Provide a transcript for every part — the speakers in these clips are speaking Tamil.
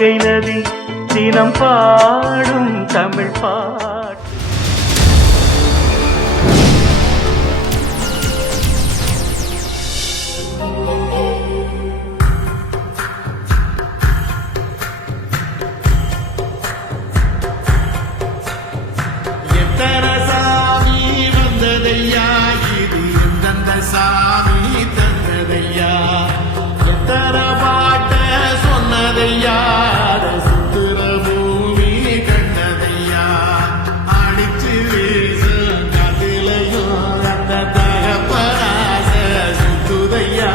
வைகை நதி தினம் பாடும் தமிழ் பாட்டு. எத்தனை சாமி வந்ததையா, இது எந்தெந்த சாமி தந்ததையா, எத்தனை பாட்ட சொன்னதையா, சுத்துற பூமி கண்டதையா, அடிச்சு வீச காத்திலையும் அந்த தகப்பராச சுத்துதையா,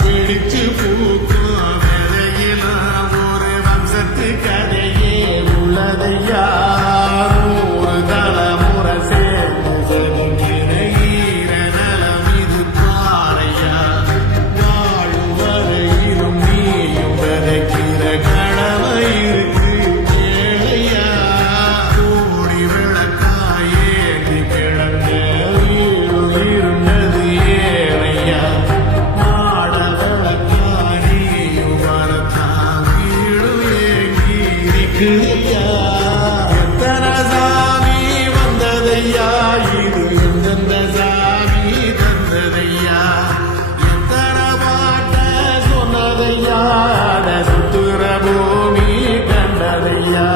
பிடிச்சு பூக்கும் விதையிலும் ஒரு வம்சத்து கதையே உள்ளதையா. எத்தனை சாமி வந்ததையா, இது எந்தெந்த சாமி தந்ததையா, எத்தனை பாட்ட சொன்னதையா, சுத்துற பூமி கண்டதையா.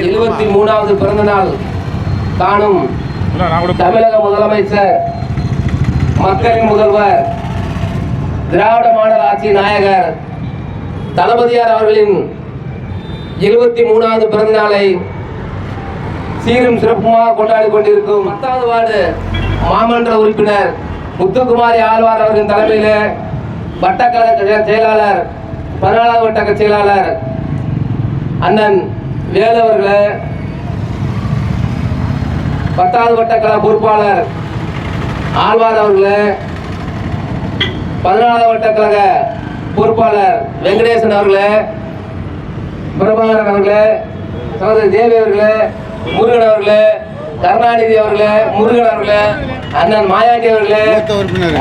73வது பிறந்த நாள் காணும் தமிழக முதலமைச்சர், மக்களின் முதல்வர், திராவிட மாடல் ஆட்சி நாயகர் தளபதியார் அவர்களின் 73வது பிறந்த நாளை சீரும் சிறப்புமாக கொண்டாடி கொண்டிருக்கும் 10வது வார்டு மாமன்ற உறுப்பினர் முத்துக்குமாரி ஆழ்வார் அவர்களின் தலைமையில் வட்டக்கழக செயலாளர், 14வது வட்டக்க செயலாளர் அண்ணன் வேலு அவர்களே, 10வது வட்டக்கழக பொறுப்பாளர் ஆழ்வார் அவர்களே, 14வது வட்டக்கழக பொறுப்பாளர் வெங்கடேசன் அவர்களே, பிரபாகரன் அவர்களே, சகோதரி தேவி அவர்களே, முருகன் அவர்களே, கருணாநிதி அவர்களே, முருகன் அவர்களே, அண்ணன் மாயாண்டி அவர்களே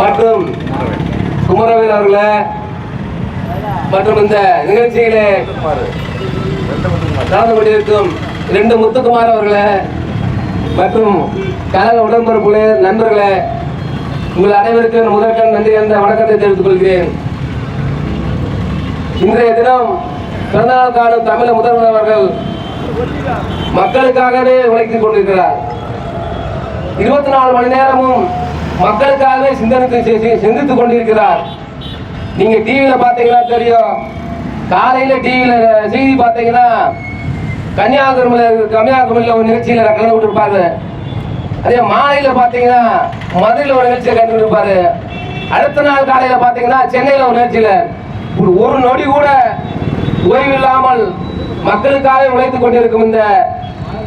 மற்றும் குமரவேல் அவர்களே மற்றும் இந்த நிகழ்ச்சியிலே கலந்து கொண்டிருக்கும் 2 முத்துக்குமார் அவர்களே மற்றும் கழக உடன்பிறப்புகளே, நண்பர்களே, உங்கள் அனைவருக்கும் முதற்கண் நன்றி என்ற வணக்கத்தை தெரிவித்துக் கொள்கிறேன். இன்றைய தினம் பிறந்தநாள் காணும் தமிழக முதல்வர் அவர்கள் மக்களுக்காகவே உழைத்துக் கொண்டிருக்கிறார். 24 மணி நேரமும் மக்களுக்காகவே சிந்தித்துக் கொண்டிருக்கிறார். நீங்க டிவியில பாத்தீங்கன்னா தெரியும், காலையில டிவியில செய்தி பாத்தீங்கன்னா கன்னியாகுமரியில ஒரு நிகழ்ச்சியில கலந்து கொண்டிருப்பாரு. அதே மாலையில பாத்தீங்கன்னா மதுரையில ஒரு நிகழ்ச்சியை கலந்து கொண்டிருப்பாரு. அடுத்த நாள் காலையில பாத்தீங்கன்னா சென்னையில ஒரு நிகழ்ச்சியில ஒரு நொடி கூட ஓய்வு இல்லாமல் மக்களுக்காக உழைத்துக் கொண்டிருக்கும் இந்த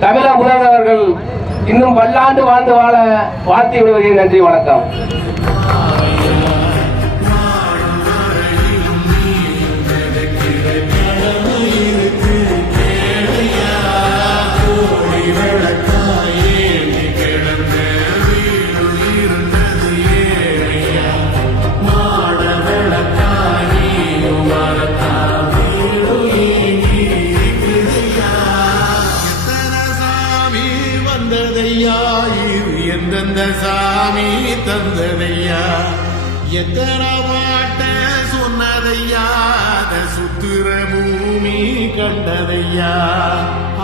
தமிழக முதல்வர் அவர்கள் இன்னும் பல்லாண்டு வாழ்ந்து வாழ வாழ்த்தி விடுவதில் நன்றி, வணக்கம். எந்தெந்த சாமி தந்ததையா, எத்தனை பாட்ட சொன்னதையா, சுத்துற பூமி கண்டதையா,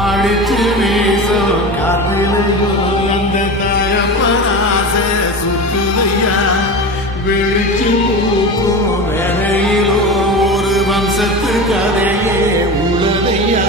அடிச்சு வீசும் காத்திரையோ அந்த தகப்பனாச சுத்துதையா, வெளிச்சு பூக்கும் வேலையிலோ ஒரு வம்சத்து கதையே உள்ளதையா.